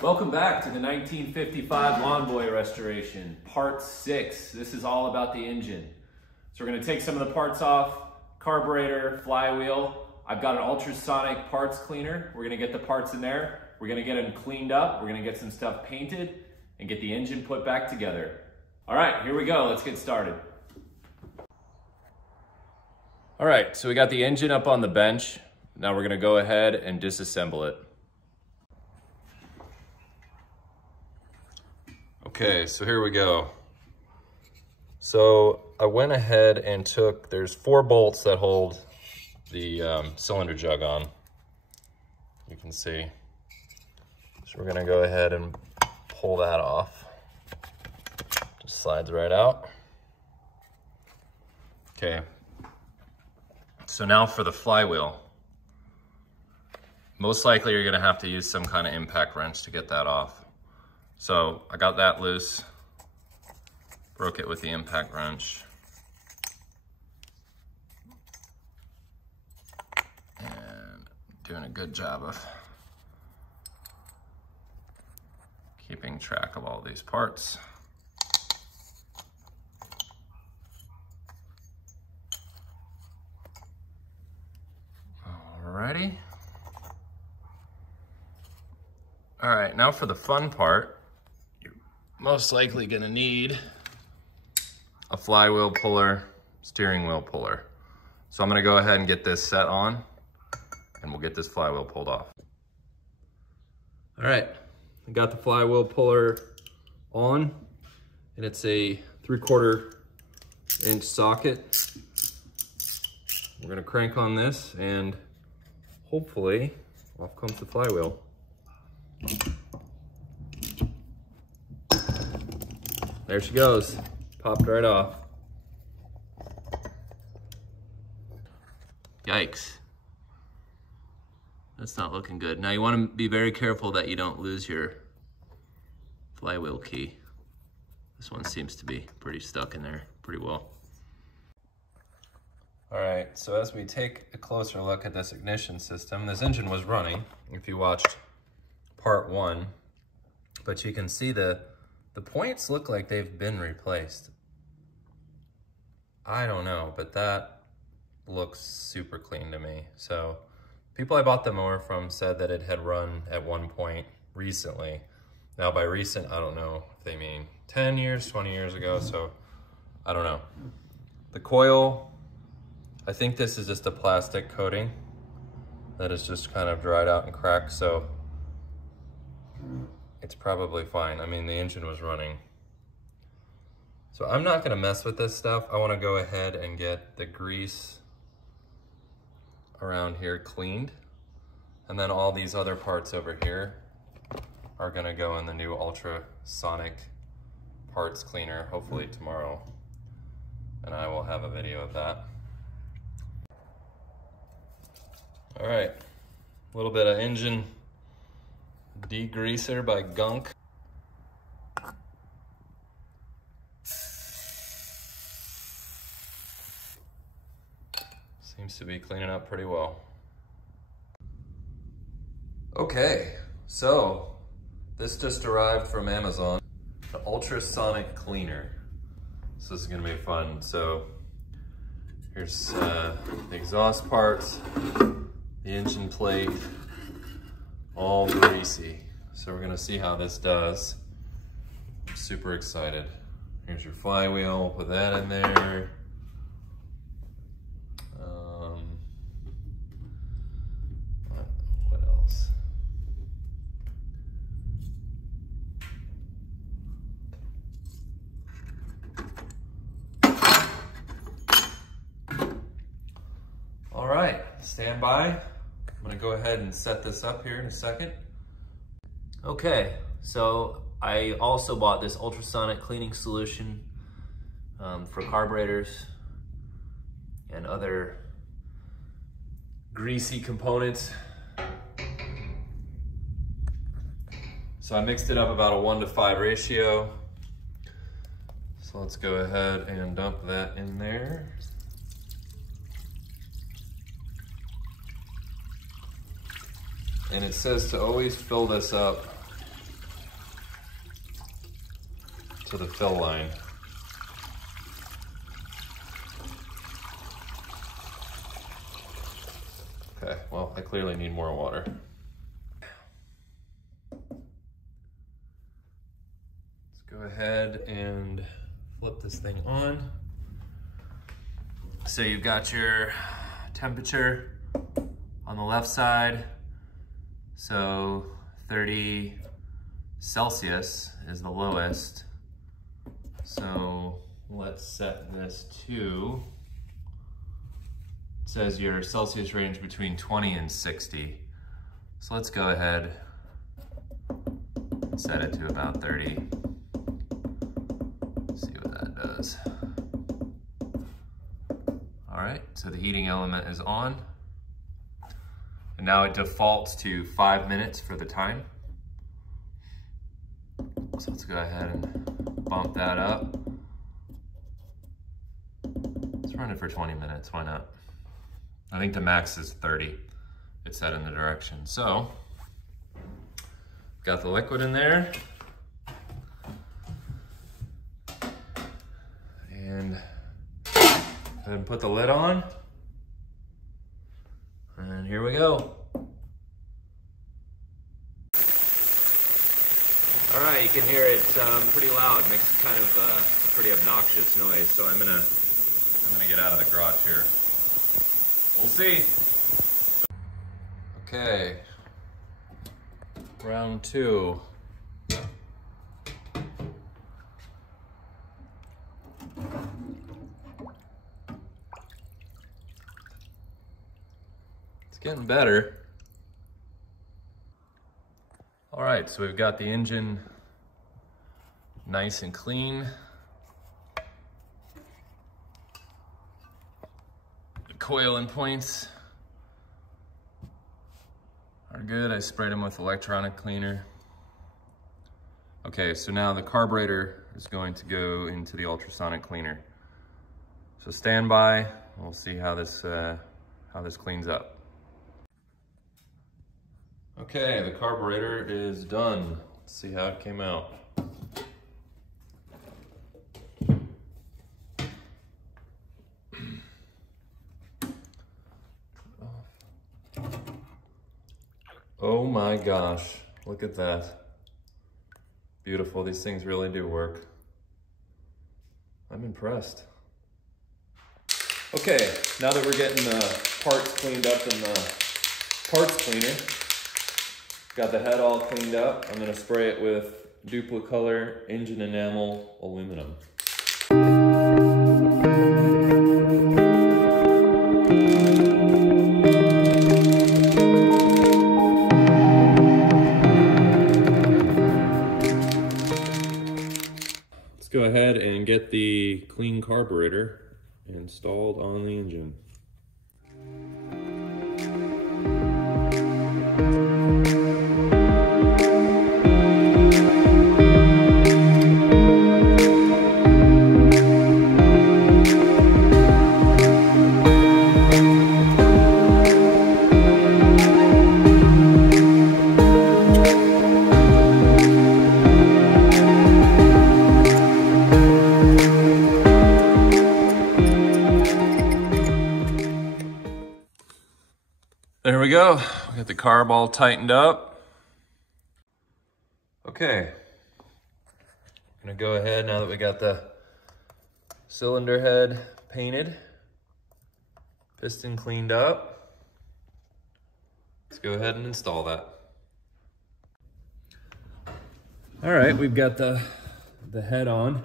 Welcome back to the 1955 Lawn Boy restoration, part 6. This is all about the engine. So we're going to take some of the parts off, carburetor, flywheel. I've got an ultrasonic parts cleaner. We're going to get the parts in there. We're going to get them cleaned up. We're going to get some stuff painted and get the engine put back together. All right, here we go. Let's get started. All right, so we got the engine up on the bench. Now we're going to go ahead and disassemble it. Okay, so here we go. So I went ahead and took, there's 4 bolts that hold the cylinder jug on. You can see. So we're gonna go ahead and pull that off. Just slides right out. Okay. So now for the flywheel. Most likely you're gonna have to use some kind of impact wrench to get that off. So I got that loose, broke it with the impact wrench. And doing a good job of keeping track of all these parts. Alrighty. All right, now for the fun part. Most likely gonna need a flywheel puller, steering wheel puller. So I'm gonna go ahead and get this set on and we'll get this flywheel pulled off. All right, I got the flywheel puller on and it's a 3/4 inch socket. We're gonna crank on this and hopefully off comes the flywheel. There she goes, popped right off. Yikes. That's not looking good. Now you want to be very careful that you don't lose your flywheel key. This one seems to be pretty stuck in there pretty well. All right, so as we take a closer look at this ignition system, this engine was running, if you watched part 1, but you can see the points look like they've been replaced. I don't know, but that looks super clean to me. So people I bought the mower from said that it had run at one point recently. Now by recent, I don't know if they mean 10 years, 20 years ago, so I don't know. The coil, I think this is just a plastic coating that is just kind of dried out and cracked, so it's probably fine. I mean, the engine was running. So I'm not gonna mess with this stuff. I wanna go ahead and get the grease around here cleaned. And then all these other parts over here are gonna go in the new ultrasonic parts cleaner, hopefully tomorrow. And I will have a video of that. All right, a little bit of engine degreaser by Gunk. Seems to be cleaning up pretty well. Okay, so this just arrived from Amazon, the Ultrasonic Cleaner. So this is gonna be fun. So here's the exhaust parts, the engine plate, all greasy. So we're gonna see how this does. I'm super excited. Here's your flywheel, put that in there. What else? All right, stand by. I'm gonna go ahead and set this up here in a second. Okay, so I also bought this ultrasonic cleaning solution for carburetors and other greasy components. So I mixed it up about a 1:5 ratio. So let's go ahead and dump that in there. And it says to always fill this up to the fill line. Okay, well, I clearly need more water. Let's go ahead and flip this thing on. So you've got your temperature on the left side. So 30 Celsius is the lowest. So let's set this to, it says your Celsius range between 20 and 60. So let's go ahead and set it to about 30. See what that does. All right, so the heating element is on. And now it defaults to 5 minutes for the time. So let's go ahead and bump that up. Let's run it for 20 minutes, why not? I think the max is 30. It's set in the direction. So, got the liquid in there. And go ahead and put the lid on. And here we go. All right, you can hear it pretty loud. Makes kind of a pretty obnoxious noise. So I'm gonna get out of the garage here. We'll see. Okay, round 2. It's getting better. All right, so we've got the engine nice and clean. The coil and points are good. I sprayed them with electronic cleaner. Okay, so now the carburetor is going to go into the ultrasonic cleaner. So stand by, we'll see how this cleans up. Okay, the carburetor is done. Let's see how it came out. Oh my gosh, look at that. Beautiful, these things really do work. I'm impressed. Okay, now that we're getting the parts cleaned up in the parts cleaner, got the head all cleaned up, I'm gonna spray it with Duplicolor Engine Enamel Aluminum. Let's go ahead and get the clean carburetor installed on the engine. There we go. We got the carb all tightened up. Okay. I'm gonna go ahead now that we got the cylinder head painted, piston cleaned up. Let's go ahead and install that. All right, we've got the head on,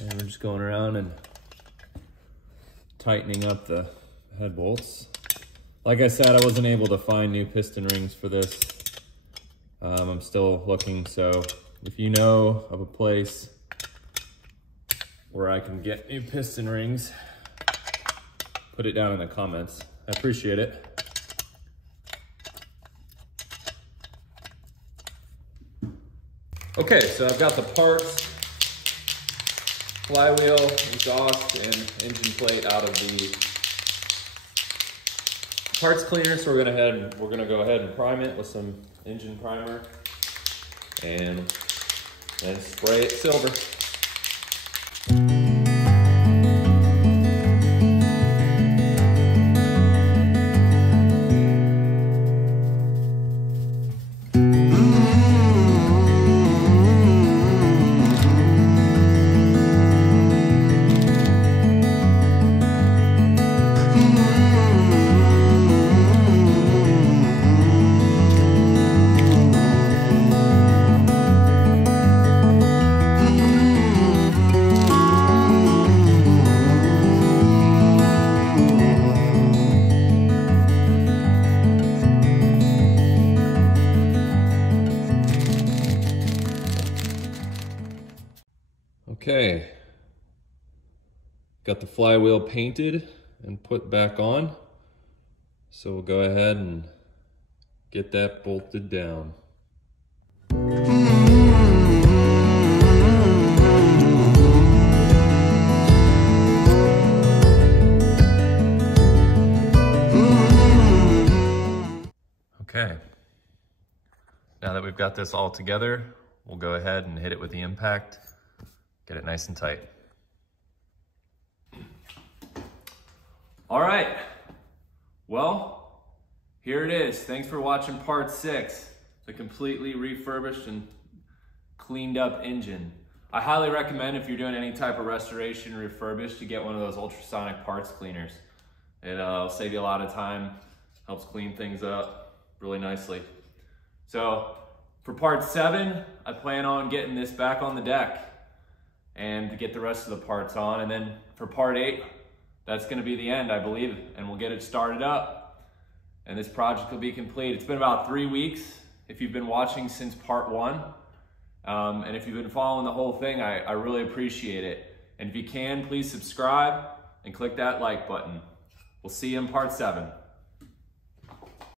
and we're just going around and tightening up the head bolts. Like I said, I wasn't able to find new piston rings for this. I'm still looking, so if you know of a place where I can get new piston rings, put it down in the comments. I appreciate it. Okay, so I've got the parts, flywheel, exhaust, and engine plate out of the parts cleaner, so we're gonna go ahead and prime it with some engine primer, and and spray it silver. Okay, got the flywheel painted and put back on. So we'll go ahead and get that bolted down. Okay, now that we've got this all together, we'll go ahead and hit it with the impact. Get it nice and tight. All right, well, here it is. Thanks for watching part 6, the completely refurbished and cleaned up engine. I highly recommend, if you're doing any type of restoration or refurbished, to get one of those ultrasonic parts cleaners. It'll save you a lot of time, helps clean things up really nicely. So for part 7, I plan on getting this back on the deck and to get the rest of the parts on. And then for part 8, that's gonna be the end, I believe, and we'll get it started up. And this project will be complete. It's been about 3 weeks, if you've been watching since part 1. And if you've been following the whole thing, I really appreciate it. And if you can, please subscribe and click that like button. We'll see you in part 7.